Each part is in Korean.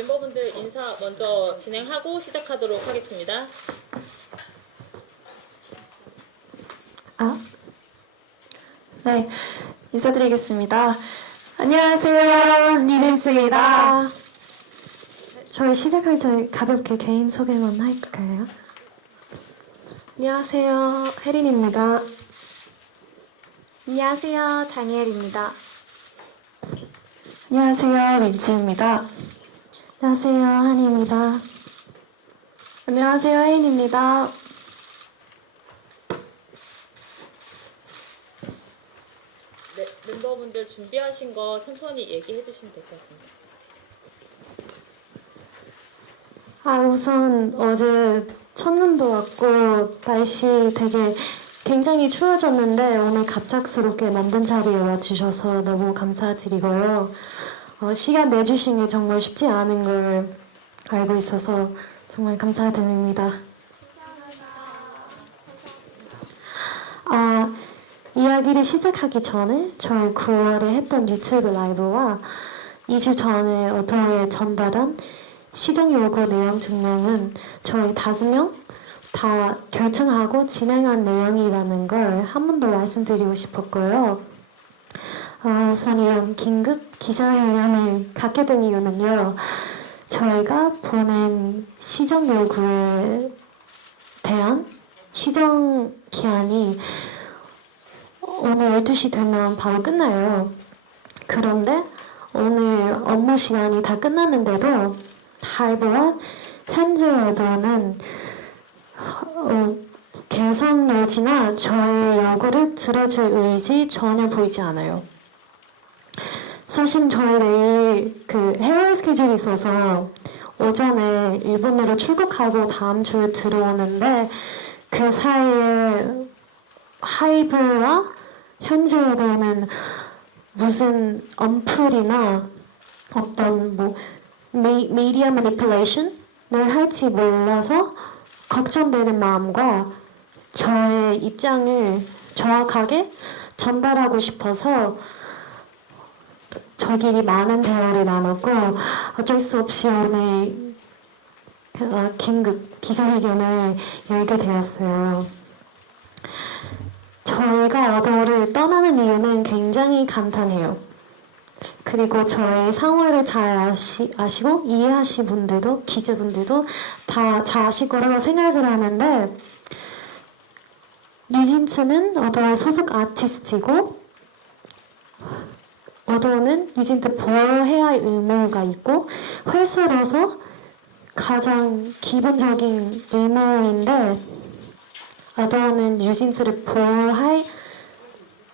멤버분들 인사 먼저 진행하고 시작하도록 하겠습니다. 네, 인사드리겠습니다. 안녕하세요, 뉴진스입니다. 저희 시작하기 전에 가볍게 개인 소개만 할까요? 안녕하세요, 혜린입니다. 안녕하세요, 다니엘입니다. 안녕하세요, 민지입니다. 안녕하세요, 한이입니다. 안녕하세요, 혜인입니다. 네, 멤버분들 준비하신 거 천천히 얘기해 주시면 될 것 같습니다. 우선 어제 첫눈도 왔고 날씨 되게 굉장히 추워졌는데 오늘 갑작스럽게 만든 자리에 와주셔서 너무 감사드리고요. 시간 내주신 게 정말 쉽지 않은 걸 알고 있어서 정말 감사드립니다. 이야기를 시작하기 전에 저희 9월에 했던 유튜브 라이브와 2주 전에 어토에 전달한 시정 요구 내용 증명은 저희 5명 다 결정하고 진행한 내용이라는 걸 한 번 더 말씀드리고 싶었고요. 우선 이런 긴급 기자회견을 갖게 된 이유는요. 저희가 보낸 시정 요구에 대한 시정 기한이 오늘 12시 되면 바로 끝나요. 그런데 오늘 업무 시간이 다 끝났는데도 하이브와 현재 여도는 개선 여지나 저의 요구를 들어줄 의지 전혀 보이지 않아요. 사실 저희 내일 해외 스케줄이 있어서 오전에 일본으로 출국하고 다음 주에 들어오는데 그 사이에 하이브와 현재로는 무슨 언플이나 어떤 미디어 매니플레이션을 할지 몰라서 걱정되는 마음과 저의 입장을 정확하게 전달하고 싶어서 저끼리 많은 대화를 나눴고 어쩔 수 없이 오늘 긴급 기자회견을 열게 되었어요. 저희가 어도를 떠나는 이유는 굉장히 간단해요. 그리고 저의 상황을 잘 아시고 이해하신 분들도 기자분들도 다 잘 아실 거라고 생각을 하는데 뉴진스는 어도의 소속 아티스트이고 어도는 뉴진스 보호해야 할 의무가 있고 회사로서 가장 기본적인 의무인데 어도는 뉴진스를 보호할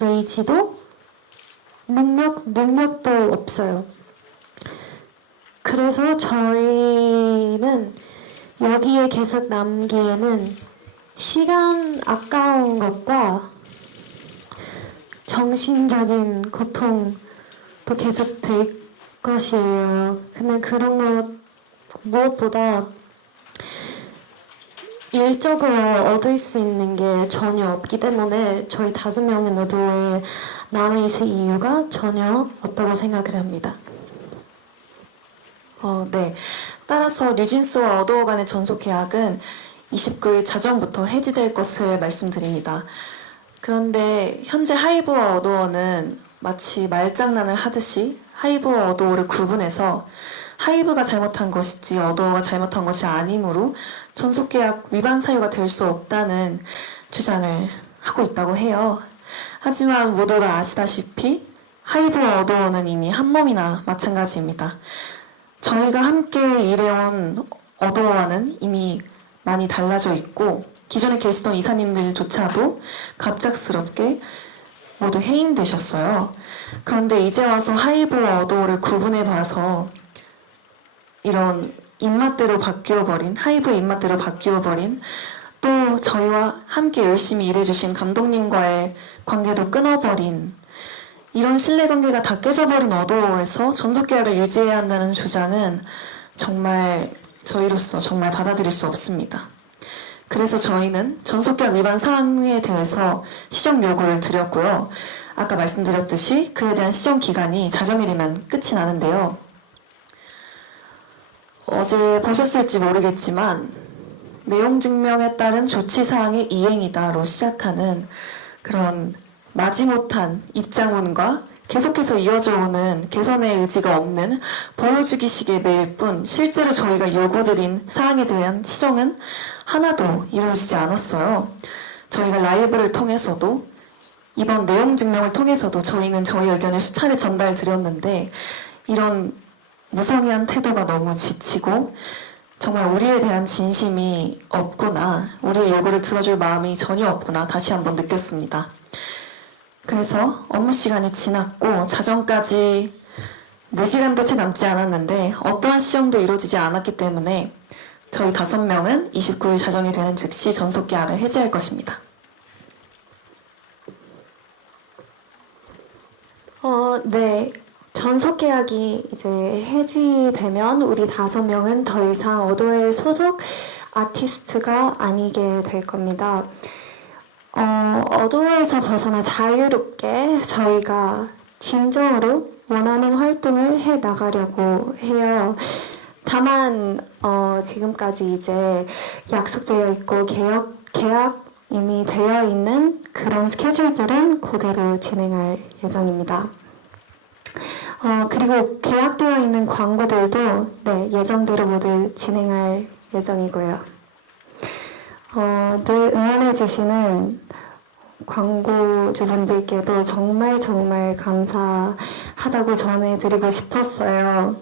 의지도 능력도 없어요. 그래서 저희는 여기에 계속 남기에는 시간 아까운 것과 정신적인 고통도 계속 될 것이에요. 근데 그런 것 무엇보다 일적으로 얻을 수 있는 게 전혀 없기 때문에 저희 5명의 노드에 남아있을 이유가 전혀 없다고 생각을 합니다. 네. 따라서 뉴진스와 어도어 간의 전속 계약은 29일 자정부터 해지될 것을 말씀드립니다. 그런데 현재 하이브와 어도어는 마치 말장난을 하듯이 하이브와 어도어를 구분해서 하이브가 잘못한 것이지 어도어가 잘못한 것이 아니므로 전속계약 위반 사유가 될 수 없다는 주장을 하고 있다고 해요. 하지만 모두가 아시다시피 하이브와 어도어는 이미 한 몸이나 마찬가지입니다. 저희가 함께 일해온 어도어와는 이미 많이 달라져 있고 기존에 계시던 이사님들조차도 갑작스럽게 모두 해임되셨어요. 그런데 이제 와서 하이브와 어도어를 구분해봐서 이런 입맛대로 바뀌어버린 하이브의 입맛대로 바뀌어버린 또 저희와 함께 열심히 일해주신 감독님과의 관계도 끊어버린 이런 신뢰관계가 다 깨져버린 어도어에서 전속계약을 유지해야 한다는 주장은 정말 저희로서 정말 받아들일 수 없습니다. 그래서 저희는 전속계약 위반 사항에 대해서 시정 요구를 드렸고요. 아까 말씀드렸듯이 그에 대한 시정 기간이 자정일이면 끝이 나는데요. 어제 보셨을지 모르겠지만 내용 증명에 따른 조치사항의 이행이다로 시작하는 그런 마지못한 입장문과 계속해서 이어져 오는 개선의 의지가 없는 보여주기식의 메일 뿐 실제로 저희가 요구드린 사항에 대한 시정은 하나도 이루어지지 않았어요. 저희가 라이브를 통해서도 이번 내용 증명을 통해서도 저희는 저희 의견을 수차례 전달드렸는데 이런 무성의한 태도가 너무 지치고 정말 우리에 대한 진심이 없구나, 우리의 요구를 들어줄 마음이 전혀 없구나 다시 한번 느꼈습니다. 그래서 업무 시간이 지났고 자정까지 4시간도 채 남지 않았는데 어떠한 시정도 이루어지지 않았기 때문에 저희 5명은 29일 자정이 되는 즉시 전속 계약을 해지할 것입니다. 네. 전속 계약이 이제 해지되면 우리 5명은 더 이상 어도의 소속 아티스트가 아니게 될 겁니다. 어도에서 벗어나 자유롭게 저희가 진정으로 원하는 활동을 해 나가려고 해요. 다만 지금까지 이제 약속되어 있고 계약 이미 되어 있는 그런 스케줄들은 그대로 진행할 예정입니다. 그리고 계약되어 있는 광고들도 네, 예정대로 모두 진행할 예정이고요. 늘 응원해주시는 광고주분들께도 정말 정말 감사하다고 전해드리고 싶었어요.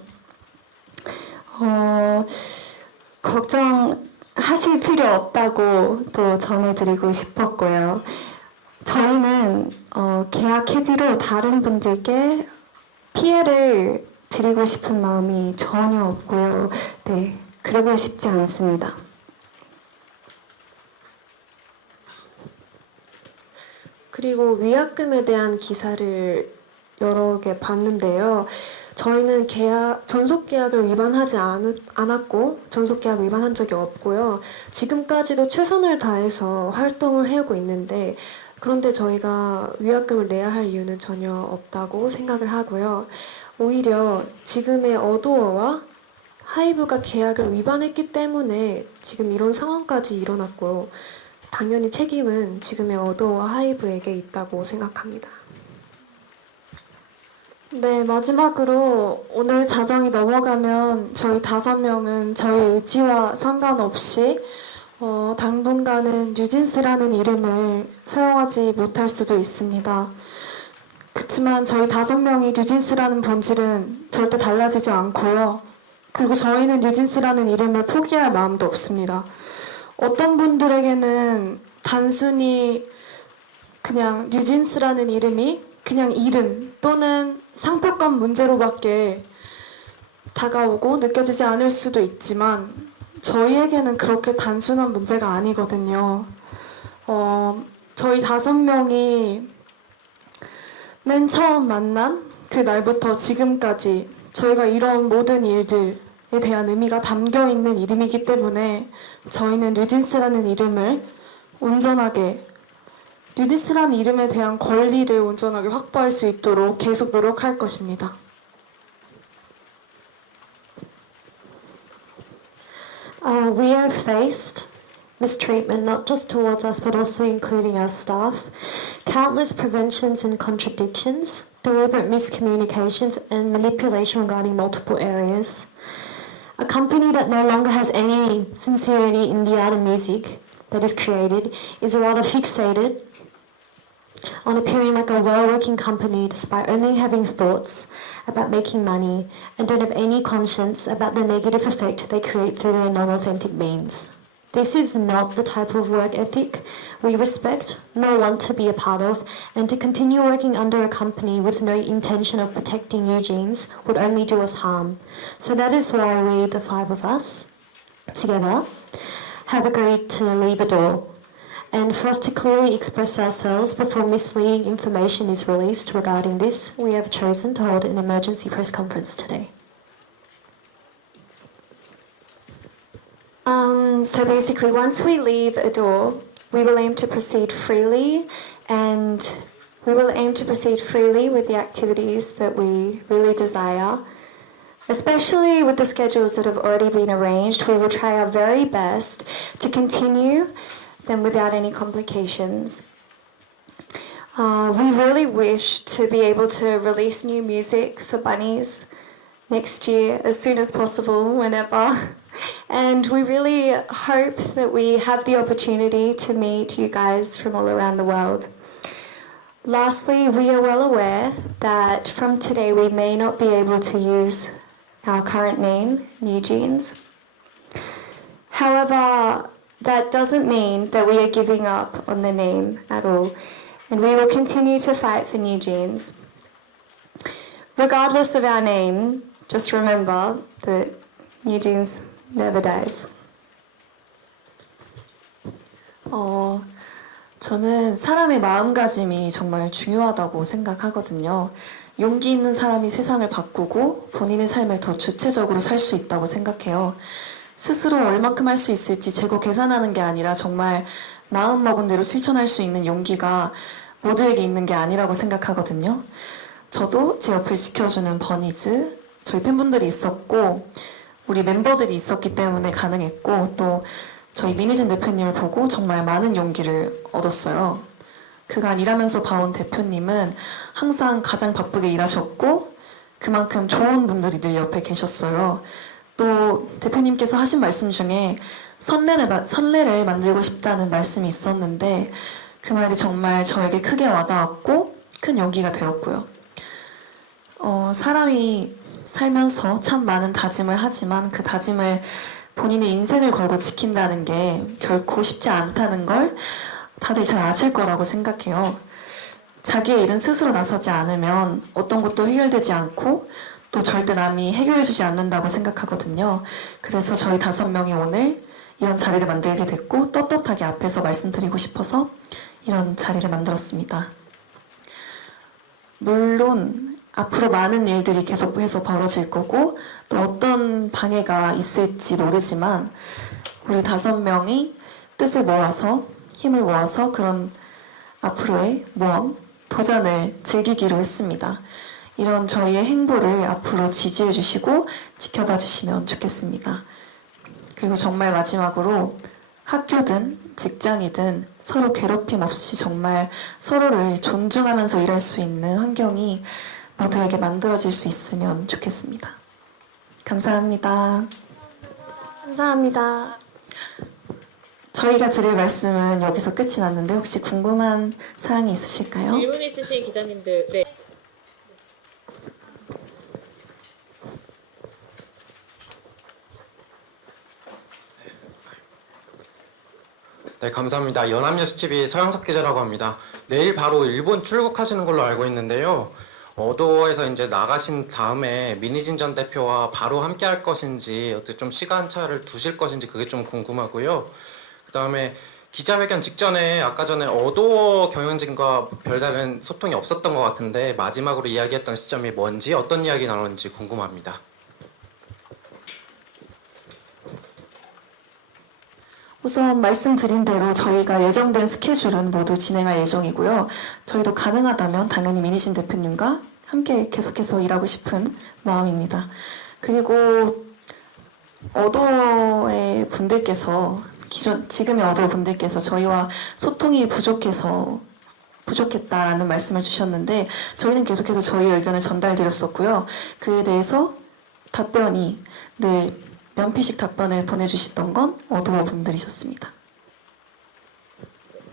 걱정하실 필요 없다고 또 전해드리고 싶었고요. 저희는 계약 해지로 다른 분들께 피해를 드리고 싶은 마음이 전혀 없고요. 네, 그러고 싶지 않습니다. 그리고 위약금에 대한 기사를 여러 개 봤는데요. 저희는 전속 계약을 위반하지 않았고 전속 계약 위반한 적이 없고요. 지금까지도 최선을 다해서 활동을 해오고 있는데 그런데 저희가 위약금을 내야 할 이유는 전혀 없다고 생각을 하고요. 오히려 지금의 어도어와 하이브가 계약을 위반했기 때문에 지금 이런 상황까지 일어났고 당연히 책임은 지금의 어도어와 하이브에게 있다고 생각합니다. 네, 마지막으로 오늘 자정이 넘어가면 저희 5명은 저희 의지와 상관없이 당분간은 뉴진스라는 이름을 사용하지 못할 수도 있습니다. 그렇지만 저희 5명이 뉴진스라는 본질은 절대 달라지지 않고요. 그리고 저희는 뉴진스라는 이름을 포기할 마음도 없습니다. 어떤 분들에게는 단순히 그냥 뉴진스라는 이름이 그냥 이름 또는 상표권 문제로밖에 다가오고 느껴지지 않을 수도 있지만 저희에게는 그렇게 단순한 문제가 아니거든요. 저희 5명이 맨 처음 만난 그 날부터 지금까지 저희가 이런 모든 일들에 대한 의미가 담겨 있는 이름이기 때문에 저희는 뉴진스라는 이름을 온전하게 뉴진스라는 이름에 대한 권리를 온전하게 확보할 수 있도록 계속 노력할 것입니다. We have faced mistreatment not just towards us but also including our staff, countless preventions and contradictions, deliberate miscommunications and manipulation regarding multiple areas. A company that no longer has any sincerity in the art and music that is created is rather fixated on appearing like a well-working company despite only having thoughts about making money and don't have any conscience about the negative effect they create through their non-authentic means. This is not the type of work ethic we respect nor want to be a part of, and to continue working under a company with no intention of protecting Eugene's would only do us harm. So that is why we, the 5 of us, together, have agreed to leave Adore. And for us to clearly express ourselves before misleading information is released regarding this, we have chosen to hold an emergency press conference today. So basically, once we leave Adore, we will aim to proceed freely, and we will aim to proceed freely with the activities that we really desire. Especially with the schedules that have already been arranged, we will try our very best to continue them without any complications. We really wish to be able to release new music for Bunnies next year as soon as possible, whenever. And we really hope that we have the opportunity to meet you guys from all around the world. Lastly, we are well aware that from today we may not be able to use our current name, New Jeans. However, that doesn't mean that we are giving up on the name at all, and we will continue to fight for New Jeans. Regardless of our name, just remember that New Jeans never dies. 저는 사람의 마음가짐이 정말 중요하다고 생각하거든요. 용기 있는 사람이 세상을 바꾸고 본인의 삶을 더 주체적으로 살 수 있다고 생각해요. 스스로 얼만큼 할 수 있을지 재고 계산하는 게 아니라 정말 마음먹은 대로 실천할 수 있는 용기가 모두에게 있는 게 아니라고 생각하거든요. 저도 제 옆을 지켜주는 버니즈, 저희 팬분들이 있었고 우리 멤버들이 있었기 때문에 가능했고 또 저희 미니진 대표님을 보고 정말 많은 용기를 얻었어요. 그간 일하면서 봐온 대표님은 항상 가장 바쁘게 일하셨고 그만큼 좋은 분들이 늘 옆에 계셨어요. 또 대표님께서 하신 말씀 중에 선례를 만들고 싶다는 말씀이 있었는데 그 말이 정말 저에게 크게 와닿았고 큰 용기가 되었고요. 사람이 살면서 참 많은 다짐을 하지만 그 다짐을 본인의 인생을 걸고 지킨다는 게 결코 쉽지 않다는 걸 다들 잘 아실 거라고 생각해요. 자기의 일은 스스로 나서지 않으면 어떤 것도 해결되지 않고 또 절대 남이 해결해주지 않는다고 생각하거든요. 그래서 저희 5명이 오늘 이런 자리를 만들게 됐고 떳떳하게 앞에서 말씀드리고 싶어서 이런 자리를 만들었습니다. 물론 앞으로 많은 일들이 계속해서 벌어질 거고 또 어떤 방해가 있을지 모르지만 우리 5명이 뜻을 모아서 힘을 모아서 그런 앞으로의 모험, 도전을 즐기기로 했습니다. 이런 저희의 행보를 앞으로 지지해 주시고 지켜봐 주시면 좋겠습니다. 그리고 정말 마지막으로 학교든 직장이든 서로 괴롭힘 없이 정말 서로를 존중하면서 일할 수 있는 환경이 모두에게 만들어질 수 있으면 좋겠습니다. 감사합니다. 감사합니다. 저희가 드릴 말씀은 여기서 끝이 났는데 혹시 궁금한 사항이 있으실까요? 질문 있으신 기자님들, 네. 네, 감사합니다. 연합뉴스TV 서영석 기자라고 합니다. 내일 바로 일본 출국하시는 걸로 알고 있는데요. 어도어에서 이제 나가신 다음에 미니진 전 대표와 바로 함께 할 것인지 어떻게 좀 시간차를 두실 것인지 그게 좀 궁금하고요. 그 다음에 기자회견 직전에 아까 전에 어도어 경영진과 별다른 소통이 없었던 것 같은데 마지막으로 이야기했던 시점이 뭔지 어떤 이야기 나눴는지 궁금합니다. 우선 말씀드린 대로 저희가 예정된 스케줄은 모두 진행할 예정이고요. 저희도 가능하다면 당연히 미니진 대표님과 함께 계속해서 일하고 싶은 마음입니다. 그리고 어도어의 분들께서 지금의 어도어 분들께서 저희와 소통이 부족했다라는 말씀을 주셨는데 저희는 계속해서 저희 의견을 전달드렸었고요. 그에 대해서 답변이 늘 면피식 답변을 보내주시던 건 어도어 분들이셨습니다.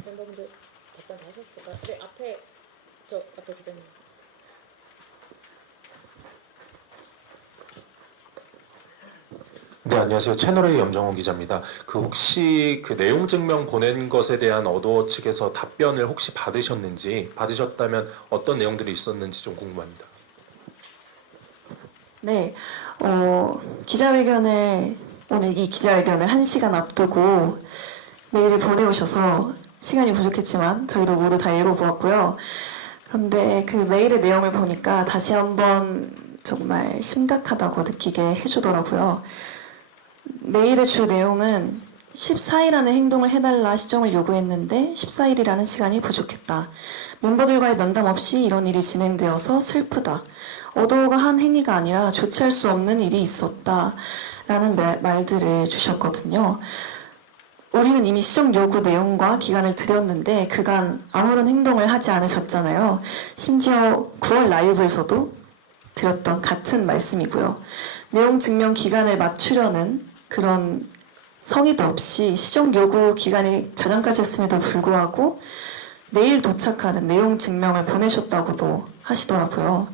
멤버분들 답변 다 하셨을까요? 네, 앞에 기자님. 네, 안녕하세요. 채널A 염정호 기자입니다. 혹시 내용 증명 보낸 것에 대한 어도어 측에서 답변을 혹시 받으셨다면 어떤 내용들이 있었는지 좀 궁금합니다. 네, 오늘 이 기자회견을 1시간 앞두고 메일을 보내오셔서 시간이 부족했지만 저희도 모두 다 읽어보았고요. 그런데 그 메일의 내용을 보니까 다시 한번 정말 심각하다고 느끼게 해주더라고요. 메일의 주 내용은 14일 안에 행동을 해달라 시정을 요구했는데 14일이라는 시간이 부족했다. 멤버들과의 면담 없이 이런 일이 진행되어서 슬프다. 어도어가 한 행위가 아니라 조치할 수 없는 일이 있었다라는 말들을 주셨거든요. 우리는 이미 시정 요구 내용과 기간을 드렸는데 그간 아무런 행동을 하지 않으셨잖아요. 심지어 9월 라이브에서도 드렸던 같은 말씀이고요. 내용 증명 기간을 맞추려는 그런 성의도 없이 시정 요구 기간이 자정까지 했음에도 불구하고 내일 도착하는 내용 증명을 보내셨다고도 하시더라고요.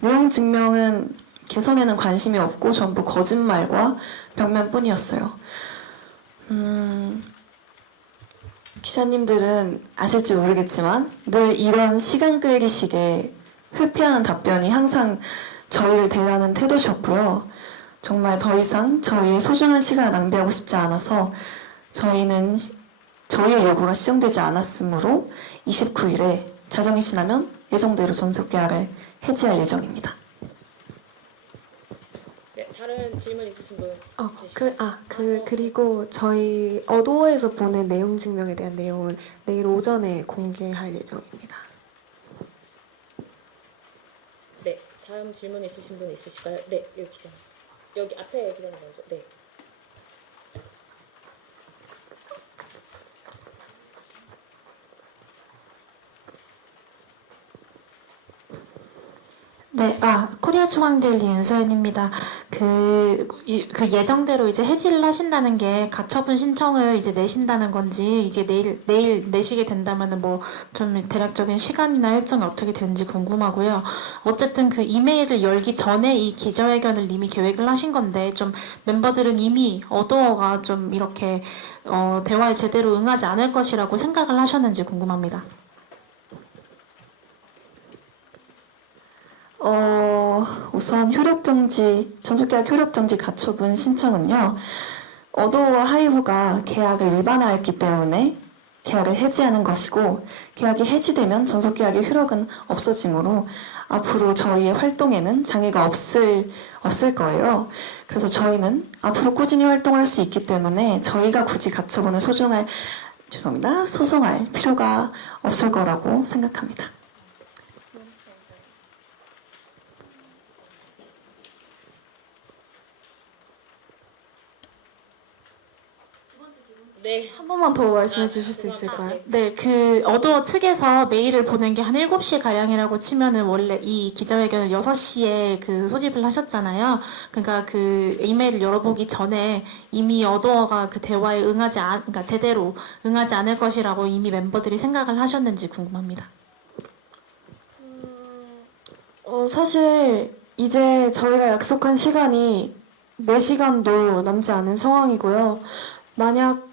내용 증명은 개선에는 관심이 없고 전부 거짓말과 벽면뿐이었어요. 기자님들은 아실지 모르겠지만 늘 이런 시간 끌기식의 회피하는 답변이 항상 저희를 대하는 태도셨고요. 정말 더 이상 저희의 소중한 시간을 낭비하고 싶지 않아서 저희는 저희의 요구가 시정되지 않았으므로 29일에 자정이 지나면 예정대로 전속계약을 해지할 예정입니다. 네, 다른 질문 있으신 분 그리고 저희 어도어에서 보낸 내용 증명에 대한 내용은 내일 오전에 공개할 예정입니다. 네, 다음 질문 있으신 분 있으실까요? 네, 여기 기자. 여기 앞에 기자님 먼저. 네. 네, 코리아 중앙데일리 윤소연입니다. 그 예정대로 이제 해지를 하신다는 게 가처분 신청을 이제 내신다는 건지, 이제 내일 내시게 된다면은 뭐 좀 대략적인 시간이나 일정이 어떻게 되는지 궁금하고요. 어쨌든 그 이메일을 열기 전에 이 기자회견을 이미 계획을 하신 건데, 좀 멤버들은 이미 어도어가 좀 이렇게 대화에 제대로 응하지 않을 것이라고 생각을 하셨는지 궁금합니다. 우선 전속계약 효력정지 가처분 신청은요. 어도어와 하이브가 계약을 위반하였기 때문에 계약을 해지하는 것이고, 계약이 해지되면 전속계약의 효력은 없어지므로 앞으로 저희의 활동에는 장애가 없을 거예요. 그래서 저희는 앞으로 꾸준히 활동을 할 수 있기 때문에 저희가 굳이 가처분을 소송할 필요가 없을 거라고 생각합니다. 네. 한 번만 더 말씀해 주실 수 있을까요? 네, 그 어도어 측에서 메일을 보낸 게 한 7시 가량이라고 치면은 원래 이 기자회견을 6시에 그 소집을 하셨잖아요. 그러니까 그 이메일을 열어보기 전에 이미 어도어가 그 대화에 그러니까 제대로 응하지 않을 것이라고 이미 멤버들이 생각을 하셨는지 궁금합니다. 사실 이제 저희가 약속한 시간이 4시간도 남지 않은 상황이고요. 만약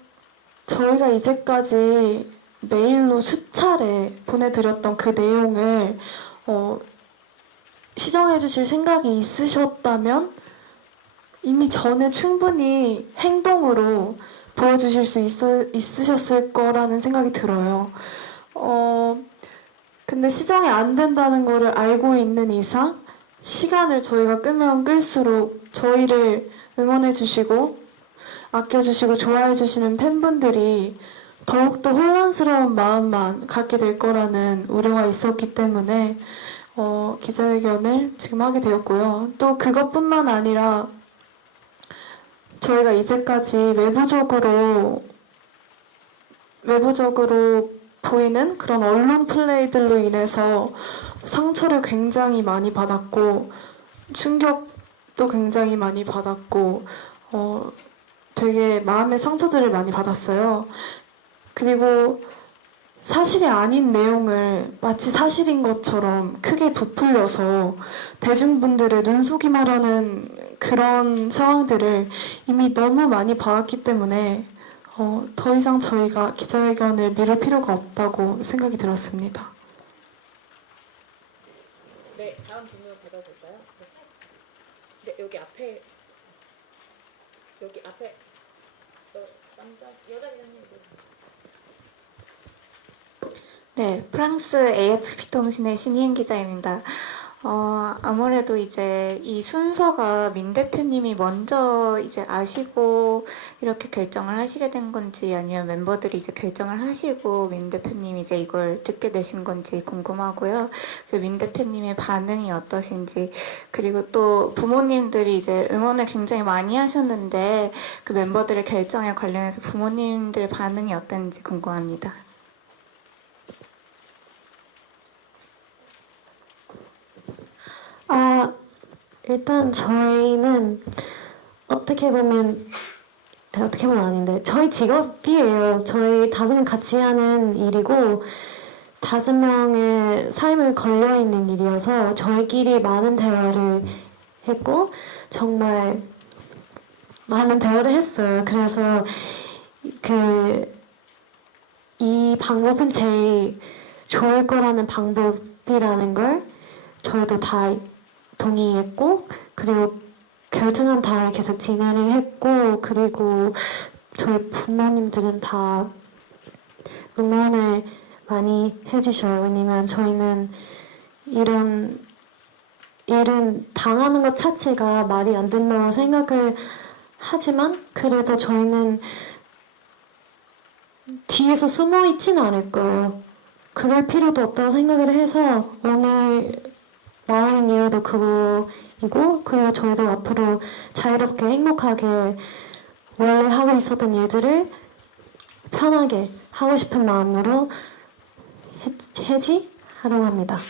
저희가 이제까지 메일로 수차례 보내드렸던 그 내용을 시정해 주실 생각이 있으셨다면 이미 전에 충분히 행동으로 보여주실 수 있으셨을 거라는 생각이 들어요. 근데 시정이 안 된다는 거를 알고 있는 이상 시간을 저희가 끄면 끌수록 저희를 응원해 주시고 아껴주시고 좋아해주시는 팬분들이 더욱더 혼란스러운 마음만 갖게 될 거라는 우려가 있었기 때문에 기자회견을 지금 하게 되었고요. 또 그것뿐만 아니라 저희가 이제까지 외부적으로 보이는 그런 언론 플레이들로 인해서 상처를 굉장히 많이 받았고 충격도 굉장히 많이 받았고 되게 마음의 상처들을 많이 받았어요. 그리고 사실이 아닌 내용을 마치 사실인 것처럼 크게 부풀려서 대중분들을 눈속임하려는 그런 상황들을 이미 너무 많이 봐왔기 때문에 더 이상 저희가 기자회견을 미룰 필요가 없다고 생각이 들었습니다. 네, 다음 질문 받아볼까요? 네, 여기 앞에 여자 기자님. 네, 프랑스 AFP 통신의 신희은 기자입니다. 아무래도 이제 이 순서가 민 대표님이 먼저 이제 아시고 이렇게 결정을 하시게 된 건지 아니면 멤버들이 이제 결정을 하시고 민 대표님이 이제 이걸 듣게 되신 건지 궁금하고요. 그 민 대표님의 반응이 어떠신지, 그리고 또 부모님들이 이제 응원을 굉장히 많이 하셨는데 그 멤버들의 결정에 관련해서 부모님들 반응이 어땠는지 궁금합니다. 일단 저희는 어떻게 보면 아닌데 저희 직업이에요. 저희 5명 같이 하는 일이고 5명의 삶을 걸려 있는 일이어서 저희끼리 많은 대화를 했고 정말 많은 대화를 했어요. 그래서 이 방법은 제일 좋을 거라는 방법이라는 걸 저희도 다 동의했고, 그리고 결정한 다음에 계속 진행을 했고, 그리고 저희 부모님들은 다 응원을 많이 해주셔요. 왜냐면 저희는 이런 일은 당하는 것 자체가 말이 안 된다고 생각을 하지만 그래도 저희는 뒤에서 숨어 있지는 않을 거예요. 그럴 필요도 없다고 생각을 해서 오늘 나오는 이유도 그거이고, 그리고 저희도 앞으로 자유롭게 행복하게 원래 하고 있었던 일들을 편하게 하고 싶은 마음으로 해지하려고 합니다.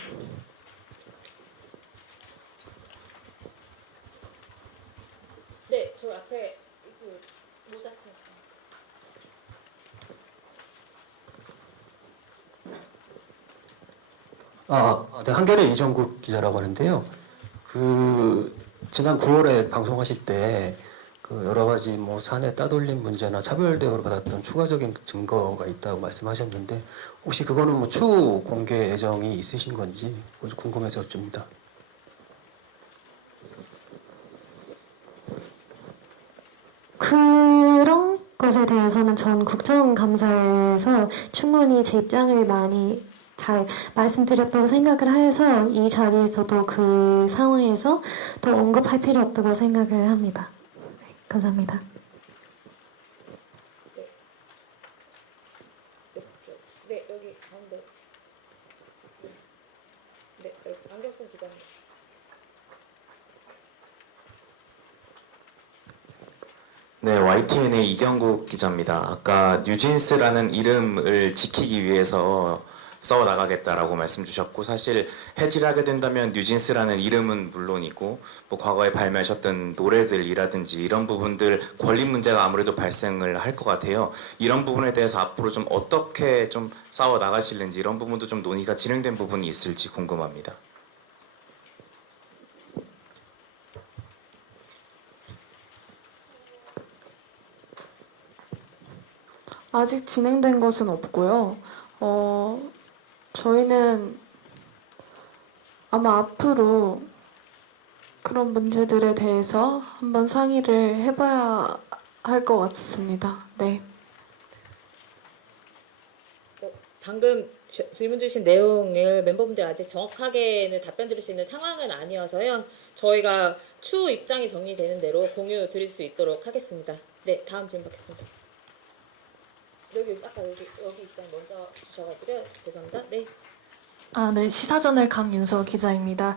네, 저 앞에 그 모자 쓰 네, 한겨레 이정국 기자라고 하는데요. 지난 9월에 방송하실 때 여러 가지 뭐 사내 따돌림 문제나 차별 대우를 받았던 추가적인 증거가 있다고 말씀하셨는데 혹시 그거는 뭐 추후 공개 예정이 있으신 건지 궁금해서 여쭙니다. 그런 것에 대해서는 전 국정감사에서 충분히 제 입장을 많이 잘 말씀드렸다고 생각을 해서 이 자리에서도 그 상황에서 더 언급할 필요 없다고 생각을 합니다. 네, 감사합니다. 네, 여기 가운데. 네, 여기 안경쓴 기자님. 네, YTN의 이경국 기자입니다. 아까 뉴진스라는 이름을 지키기 위해서 써나가겠다라고 말씀 주셨고, 사실 해지를 하게 된다면 뉴진스라는 이름은 물론이고 뭐 과거에 발매하셨던 노래들이라든지 이런 부분들 권리 문제가 아무래도 발생을 할 것 같아요. 이런 부분에 대해서 앞으로 좀 어떻게 좀 싸워 나가실는지 이런 부분도 좀 논의가 진행된 부분이 있을지 궁금합니다. 아직 진행된 것은 없고요. 저희는 아마 앞으로 그런 문제들에 대해서 한번 상의를 해봐야 할 것 같습니다. 네. 방금 질문 주신 내용을 멤버분들 아직 정확하게는 답변 드릴 수 있는 상황은 아니어서요. 저희가 추후 입장이 정리되는 대로 공유 드릴 수 있도록 하겠습니다. 네, 다음 질문 받겠습니다. 아까 여기 입장 먼저 주셔가지고요. 죄송합니다. 네. 네, 시사저널 강윤서 기자입니다.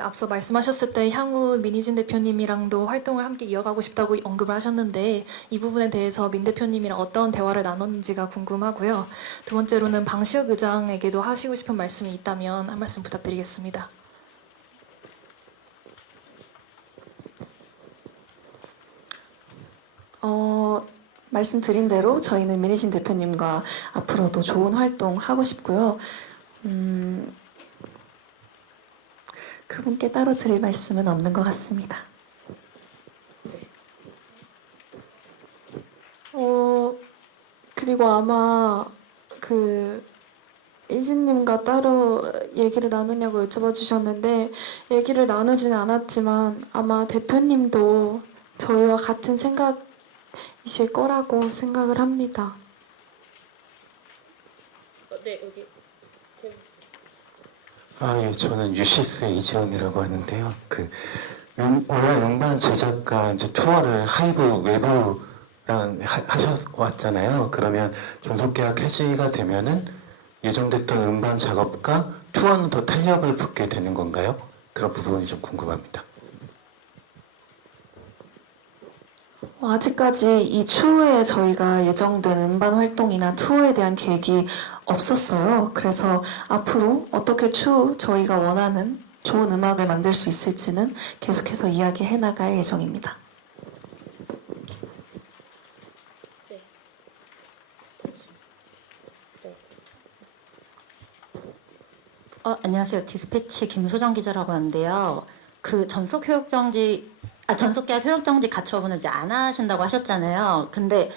앞서 말씀하셨을 때 향후 민희진 대표님이랑도 활동을 함께 이어가고 싶다고 언급을 하셨는데 이 부분에 대해서 민 대표님이랑 어떤 대화를 나눴는지가 궁금하고요. 두 번째로는 방시혁 의장에게도 하시고 싶은 말씀이 있다면 한 말씀 부탁드리겠습니다. 말씀드린 대로 저희는 민희진 대표님과 앞으로도 좋은 활동 하고 싶고요. 그분께 따로 드릴 말씀은 없는 것 같습니다. 그리고 아마 이진님과 따로 얘기를 나누냐고 여쭤봐 주셨는데 얘기를 나누지는 않았지만 아마 대표님도 저희와 같은 생각이실 거라고 생각을 합니다. 네, 여기 예, 저는 유시스의 이지영이라고 하는데요. 올해 음반 제작과 이제 투어를 하이브 외부랑 하셔왔잖아요. 그러면 전속계약 해지가 되면은 예정됐던 음반 작업과 투어는 더 탄력을 붙게 되는 건가요? 그런 부분이 좀 궁금합니다. 아직까지 이 추후에 저희가 예정된 음반 활동이나 투어에 대한 계획이 없었어요. 그래서 앞으로 어떻게 추후 저희가 원하는 좋은 음악을 만들 수 있을지는 계속해서 이야기해 나갈 예정입니다. 네. 안녕하세요. 디스패치 김소정 기자라고 하는데요. 그 전속 계약 효력 정지 가처분을 이제 안 하신다고 하셨잖아요. 근데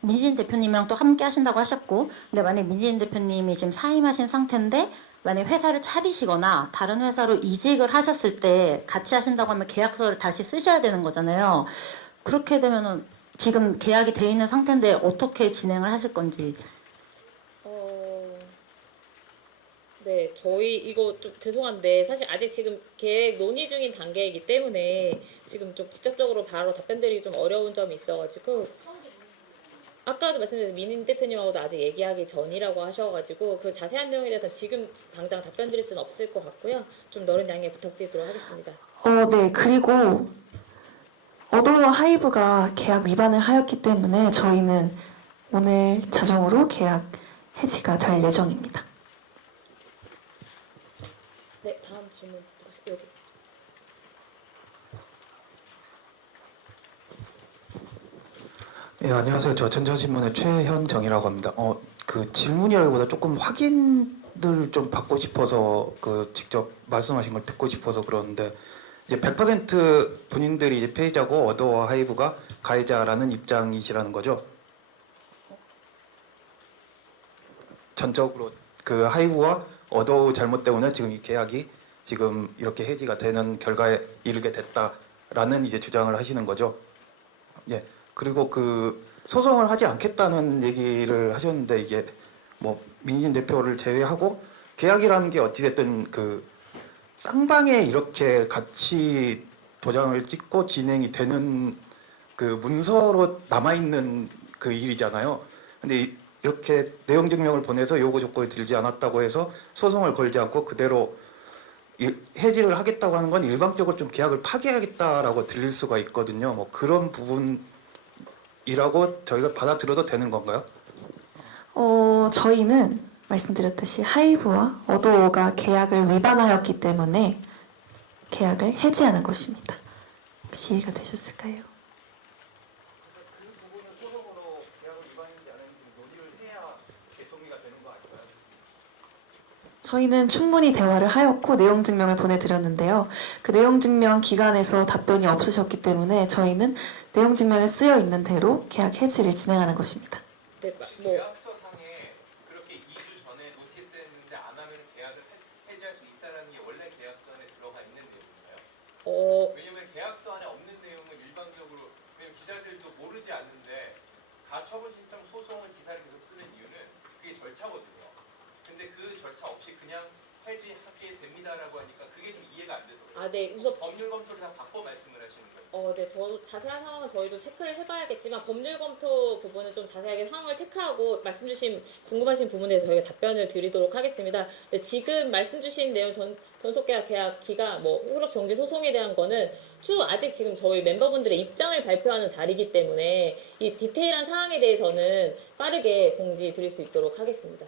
민진 대표님이랑 또 함께 하신다고 하셨고, 근데 만약 민진 대표님이 지금 사임하신 상태인데 만약 회사를 차리시거나 다른 회사로 이직을 하셨을 때 같이 하신다고 하면 계약서를 다시 쓰셔야 되는 거잖아요. 그렇게 되면은 지금 계약이 돼 있는 상태인데 어떻게 진행을 하실 건지. 네, 저희 이거 좀 죄송한데 사실 아직 지금 계획 논의 중인 단계이기 때문에 지금 좀 직접적으로 바로 답변드리기 좀 어려운 점이 있어가지고 아까도 말씀드린 민인 대표님하고도 아직 얘기하기 전이라고 하셔가지고 그 자세한 내용에 대해서 지금 당장 답변드릴 수는 없을 것 같고요. 좀 넓은 양해 부탁드리도록 하겠습니다. 네. 그리고 어도와 하이브가 계약 위반을 하였기 때문에 저희는 오늘 자정으로 계약 해지가 될 예정입니다. 네, 다음 질문 여기. 예, 안녕하세요. 저 전자신문의 최현정이라고 합니다. 그 질문이라기보다 조금 확인을 좀 받고 싶어서 직접 말씀하신 걸 듣고 싶어서 그러는데 이제 100% 본인들이 이제 피해자고 어도와 하이브가 가해자라는 입장이시라는 거죠? 전적으로 그 하이브와 어도우 잘못 때문에 지금 이 계약이 지금 이렇게 해지가 되는 결과에 이르게 됐다라는 이제 주장을 하시는 거죠? 예. 그리고 소송을 하지 않겠다는 얘기를 하셨는데 이게 뭐 민진 대표를 제외하고 계약이라는 게 어찌됐든 쌍방에 이렇게 같이 도장을 찍고 진행이 되는 문서로 남아있는 일이잖아요. 근데 이렇게 내용 증명을 보내서 요구 조건이 들지 않았다고 해서 소송을 걸지 않고 그대로 해지를 하겠다고 하는 건 일방적으로 좀 계약을 파기하겠다라고 들릴 수가 있거든요. 뭐 그런 부분이라고 저희가 받아들여도 되는 건가요? 저희는 말씀드렸듯이 하이브와 어도어가 계약을 위반하였기 때문에 계약을 해지하는 것입니다. 혹시 이해가 되셨을까요? 저희는 충분히 대화를 하였고 내용 증명을 보내드렸는데요. 그 내용 증명 기간에서 답변이 없으셨기 때문에 저희는 내용 증명에 쓰여 있는 대로 계약 해지를 진행하는 것입니다. 네, 계약서상에 그렇게 2주 전에 노티스했는데 안 하면 계약을 해지할 수 있다는 게 원래 계약서 안에 들어가 있는 내용인가요? 왜냐면 계약서 안에 없는 내용은 일방적으로 왜냐면 기자들도 모르지 않는데 가처분 신청 소송을 기사를 계속 쓰는 이유는 그게 절차거든요. 근데 그 절차 없이 그냥 해지하게 됩니다라고 하니까 그게 좀 이해가 안 돼서 그래요. 네, 우선 법률 검토를 다 바꿔 말씀을 하시는 거예요. 네, 자세한 상황은 저희도 체크를 해봐야겠지만 법률 검토 부분은 좀 자세하게 상황을 체크하고 말씀 주신 궁금하신 부분에 대해서 저희가 답변을 드리도록 하겠습니다. 네, 지금 말씀 주신 내용 전속계약 기간 효력 정지 소송에 대한 거는 추후 아직 지금 저희 멤버분들의 입장을 발표하는 자리이기 때문에 이 디테일한 사항에 대해서는 빠르게 공지 드릴 수 있도록 하겠습니다.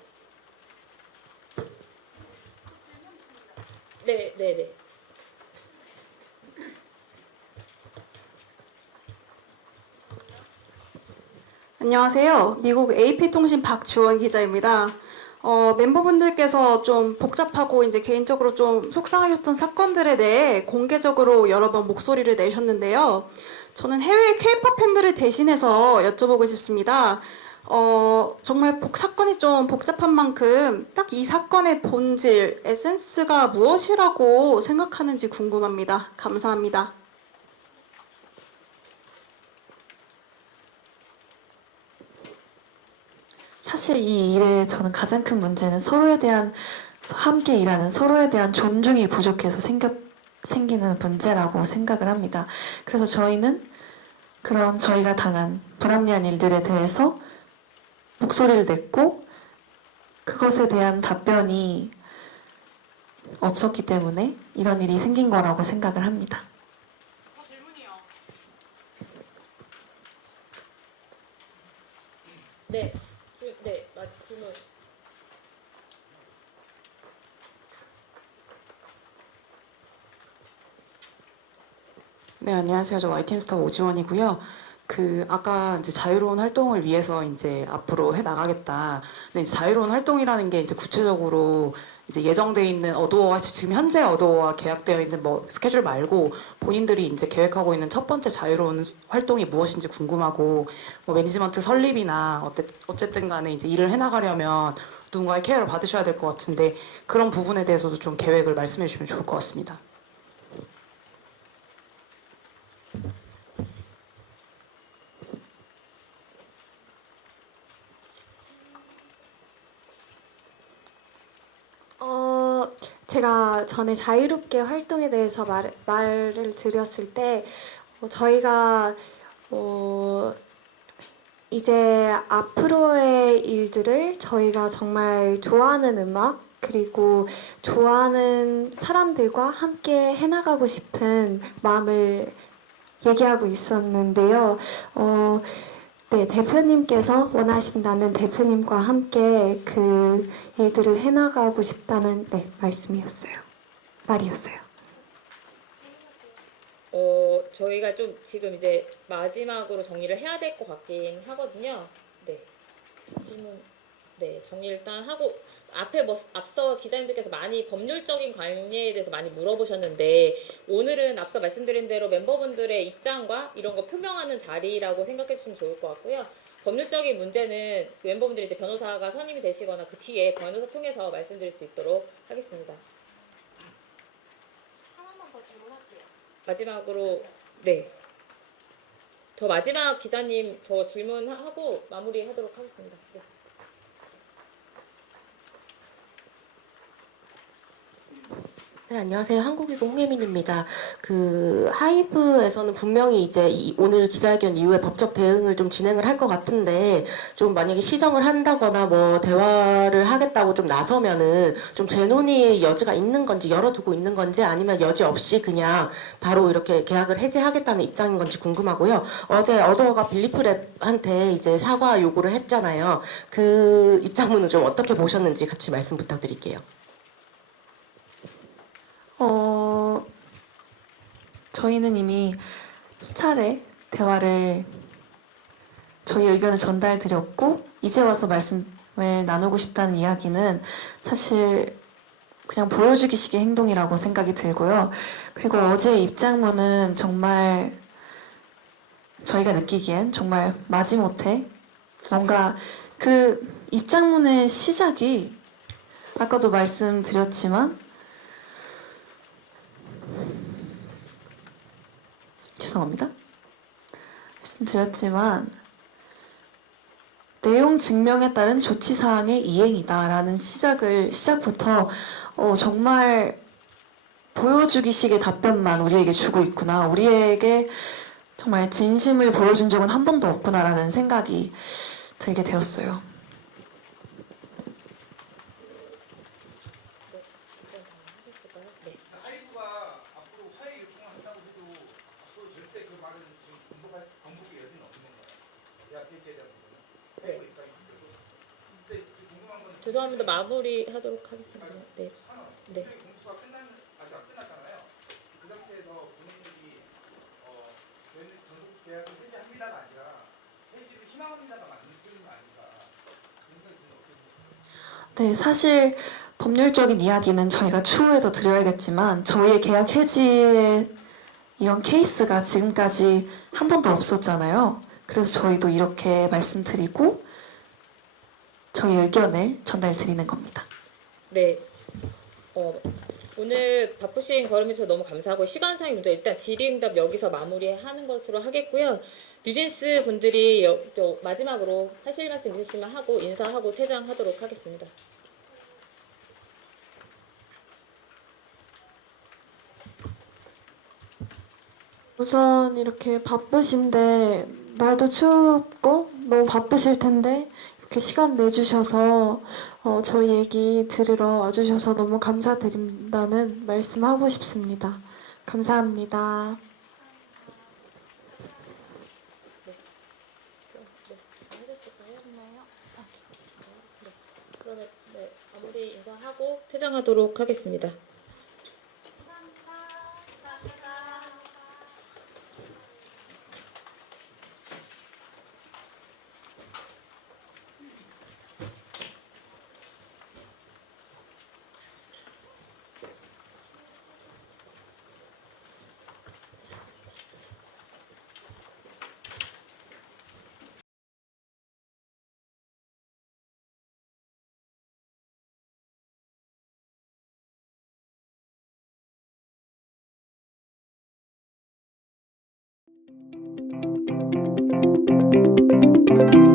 네. 안녕하세요. 미국 AP통신 박주원 기자입니다. 멤버분들께서 좀 복잡하고 이제 개인적으로 좀 속상하셨던 사건들에 대해 공개적으로 여러 번 목소리를 내셨는데요. 저는 해외 K-pop 팬들을 대신해서 여쭤보고 싶습니다. 정말 사건이 좀 복잡한 만큼 딱 이 사건의 본질, 에센스가 무엇이라고 생각하는지 궁금합니다. 감사합니다. 사실 이 일의 저는 가장 큰 문제는 서로에 대한 함께 일하는 서로에 대한 존중이 부족해서 생기는 문제라고 생각을 합니다. 그래서 저희는 그런 저희가 당한 불합리한 일들에 대해서 목소리를 냈고 그것에 대한 답변이 없었기 때문에 이런 일이 생긴 거라고 생각을 합니다. 네, 질문. 네, 안녕하세요. 저 YTN스타 오지원이고요. 아까 이제 자유로운 활동을 위해서 이제 앞으로 해 나가겠다. 근데 이제 자유로운 활동이라는 게 이제 구체적으로 이제 예정돼 있는 어도어와 지금 현재 어도어와 계약되어 있는 뭐 스케줄 말고 본인들이 이제 계획하고 있는 첫 번째 자유로운 활동이 무엇인지 궁금하고 뭐 매니지먼트 설립이나 어쨌든 간에 이제 일을 해 나가려면 누군가의 케어를 받으셔야 될 것 같은데 그런 부분에 대해서도 좀 계획을 말씀해 주시면 좋을 것 같습니다. 제가 전에 자유롭게 활동에 대해서 말을 드렸을 때 저희가 이제 앞으로의 일들을 저희가 정말 좋아하는 음악 그리고 좋아하는 사람들과 함께 해나가고 싶은 마음을 얘기하고 있었는데요. 네, 대표님께서 원하신다면 대표님과 함께 그 일들을 해나가고 싶다는 말이었어요. 저희가 좀 지금 이제 마지막으로 정리를 해야 될 것 같긴 하거든요. 네, 질문, 네, 정리 일단 하고 앞에 앞서 기자님들께서 많이 법률적인 관계에 대해서 많이 물어보셨는데 오늘은 앞서 말씀드린 대로 멤버분들의 입장과 이런 거 표명하는 자리라고 생각해 주시면 좋을 것 같고요. 법률적인 문제는 멤버분들이 이제 변호사가 선임이 되시거나 그 뒤에 변호사 통해서 말씀드릴 수 있도록 하겠습니다. 하나만 더 질문할게요. 마지막으로 네. 저 마지막 기자님 저 질문하고 마무리하도록 하겠습니다. 네. 네, 안녕하세요. 한국일보 홍혜민입니다. 하이브에서는 분명히 이제 오늘 기자회견 이후에 법적 대응을 좀 진행을 할 것 같은데, 좀 만약에 시정을 한다거나 뭐 대화를 하겠다고 좀 나서면은 좀 재논의 여지가 있는 건지, 열어두고 있는 건지, 아니면 여지 없이 그냥 바로 이렇게 계약을 해지하겠다는 입장인 건지 궁금하고요. 어제 어도어가 빌리프랩한테 이제 사과 요구를 했잖아요. 그 입장문은 좀 어떻게 보셨는지 같이 말씀 부탁드릴게요. 저희는 이미 수차례 대화를 저희 의견을 전달드렸고 이제 와서 말씀을 나누고 싶다는 이야기는 사실 그냥 보여주기식의 행동이라고 생각이 들고요. 그리고 어제 입장문은 정말 저희가 느끼기엔 정말 마지못해 뭔가 그 입장문의 시작이 아까도 말씀드렸지만 죄송합니다. 말씀드렸지만 내용 증명에 따른 조치사항의 이행이다라는 시작부터 정말 보여주기식의 답변만 우리에게 주고 있구나. 우리에게 정말 진심을 보여준 적은 한 번도 없구나라는 생각이 들게 되었어요. 죄송합니다. 마무리하도록 하겠습니다. 네. 네. 공수가 아직 안 끝났잖아요. 그 상태에서 본인들이 전속 계약을 해지합니다가 아니라 해지를 희망합니다가 맞는 소리는 아닌가. 네, 사실 법률적인 이야기는 저희가 추후에도 드려야겠지만 저희의 계약 해지의 이런 케이스가 지금까지 한 번도 없었잖아요. 그래서 저희도 이렇게 말씀드리고 저희 의견을 전달드리는 겁니다. 네. 오늘 바쁘신 걸음에서 너무 감사하고 시간상의 문제 일단 질의응답 여기서 마무리하는 것으로 하겠고요. 뉴진스 분들이 마지막으로 하실 말씀 있으시면 하고 인사하고 퇴장하도록 하겠습니다. 우선 이렇게 바쁘신데 날도 춥고 너무 바쁘실 텐데 이렇게 시간 내주셔서 저희 얘기 들으러 와주셔서 너무 감사드린다는 말씀하고 싶습니다. 감사합니다. 그러면 마무리 인사하고 퇴장하도록 하겠습니다. 네.